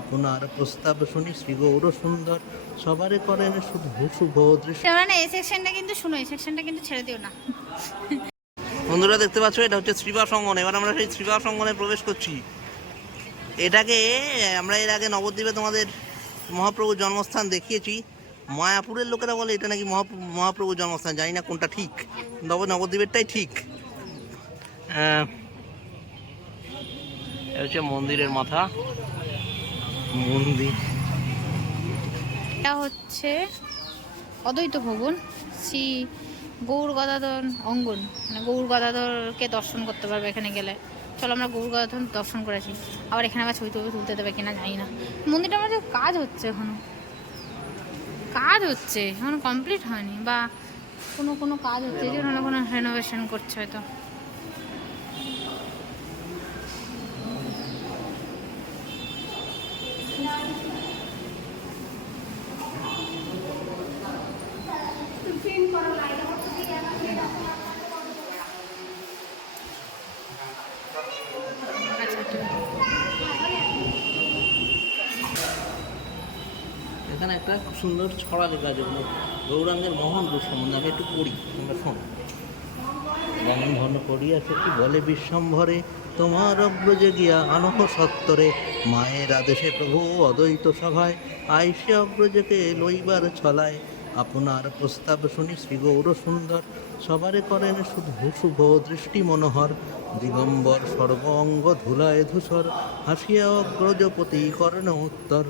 আপনার প্রস্তাব শুনি শ্রী গৌর সুন্দর, সবারে করেন শুধু শুভ দৃশ্য। মানে এই সেকশনটা কিন্তু শুনো, এই সেকশনটা কিন্তু ছেড়ে দিও না। বন্ধুরা দেখতে পাচ্ছ, এটা হচ্ছে শ্রীবাস অঙ্গন। এবার আমরা সেই শ্রীবাস অঙ্গনে প্রবেশ করছি। এটাকে আমরা এর আগে নবদ্বীপে তোমাদের মহাপ্রভুর জন্মস্থান দেখিয়েছি। মায়াপুরের লোকেরা বলে এটা নাকি মহাপ্রভুর জন্মস্থান, জানি না কোনটা ঠিক, নবদ্বীপেরটাই ঠিক। এটা হচ্ছে মন্দিরের মাথা, মন্দির। এটা হচ্ছে অদ্বৈত ভবন, শ্রী গৌর গদাধর অঙ্গন, মানে গৌর গদাধরকে দর্শন করতে পারবে এখানে গেলে। চলো আমরা গৌর গদাধর দর্শন করেছি, আবার এখানে আবার ছবি টবি তুলতে দেবে কিনা জানি না। মন্দিরটা আমাদের কাজ হচ্ছে, এখনো কাজ হচ্ছে, এখনো কমপ্লিট হয়নি, বা কোনো কাজ হচ্ছে, যে কোনো রেনোভেশন করছে হয়তো। এখানে একটা খুব সুন্দর ছড়া লেখা আছে, গৌরাঙ্গের মহান রূপ সম্বন্ধে। আমি একটু পড়ি, তোমরা শোনো। যেমন ঘন করিয়াছে কি বলে বিশ্বম্ভরে, তোমার অগ্রজে গিয়া আনহ সত্তরে, মায়ের আদেশে প্রভু অদ্বৈত সভায়, আইসে অগ্রজকে লইবার ছলায়, আপনার প্রস্তাব শুনি শ্রী গৌর সুন্দর, সবারে করেন শুধু শুভ দৃষ্টি মনোহর, দিগম্বর সর্ব অঙ্গ ধুলায় ধূসর, হাসিয়া অগ্রজপতি কর্ণ উত্তর,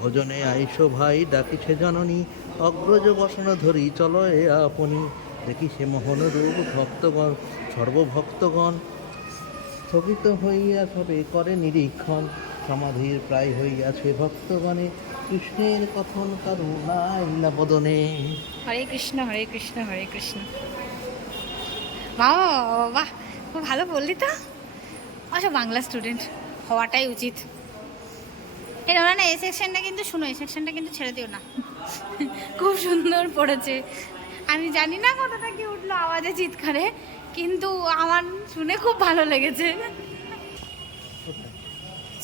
ভোজনে আইসো ভাই ডাকিছে জননী, অগ্রজ বসন ধরি চলো এ আপনি, দেখি সে মোহন রূপ ভক্তগণ সর্বভক্তগণ, স্থগিত হইয়া সবে করে নিরীক্ষণ, সমাধির প্রায় হইয়াছে ভক্তগণে, কৃষ্ণের কথন করুণাইলা বদনে। হরে কৃষ্ণ হরে কৃষ্ণ হরে কৃষ্ণ। বাহ বাহ, খুব ভালো বললি তো। আচ্ছা, বাংলা স্টুডেন্ট হওয়াটাই উচিত। এটা না, এই সেকশনটা কিন্তু শুনো, এই সেকশনটা কিন্তু ছেড়ে দিও না। খুব সুন্দর পড়েছে। আমি জানি না কতটা কি উঠলো আওয়াজে, চিৎকারে, কিন্তু আমার শুনে খুব ভালো লেগেছে।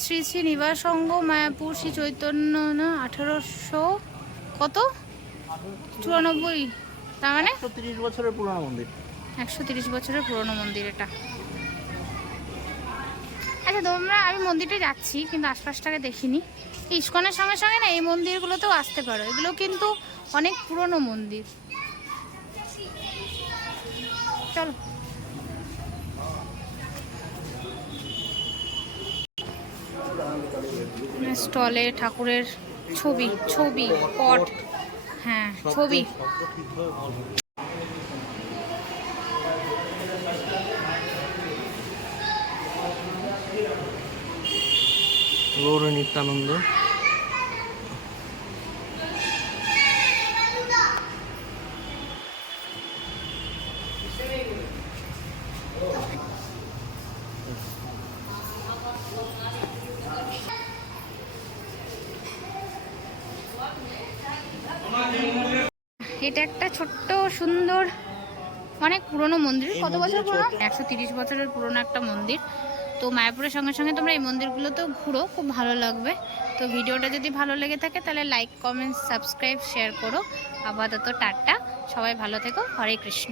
শ্রী শ্রী নিবাস অঙ্গ মায়াপুর শ্রী চৈতন্য, না 1800 কত 94, তার মানে 130 বছরের পুরনো মন্দির। 130 বছরের পুরনো মন্দির এটা। আচ্ছা তোমরা, আমি মন্দিরটা যাচ্ছি কিন্তু আশপাশটাকে দেখিনি। ইস্কনের সঙ্গে সঙ্গে না এই মন্দিরগুলোতেও আসতে পারো, এগুলো কিন্তু অনেক পুরনো মন্দির। চলো। স্টলে ঠাকুরের ছবি ছবি পট, হ্যাঁ ছবি। গৌর নিত্যানন্দ। এটা একটা ছোট্ট সুন্দর অনেক পুরনো মন্দির। কত বছর পুরনো? 130 বছরের পুরনো একটা মন্দির। তো মায়াপুরের সঙ্গে সঙ্গে তোমরা এই মন্দিরগুলোতেও ঘুরো, খুব ভালো লাগবে। তো ভিডিওটা যদি ভালো লেগে থাকে তাহলে লাইক কমেন্ট সাবস্ক্রাইব শেয়ার করো। আপাতত টাটা, সবাই ভালো থেকো। হরে কৃষ্ণ।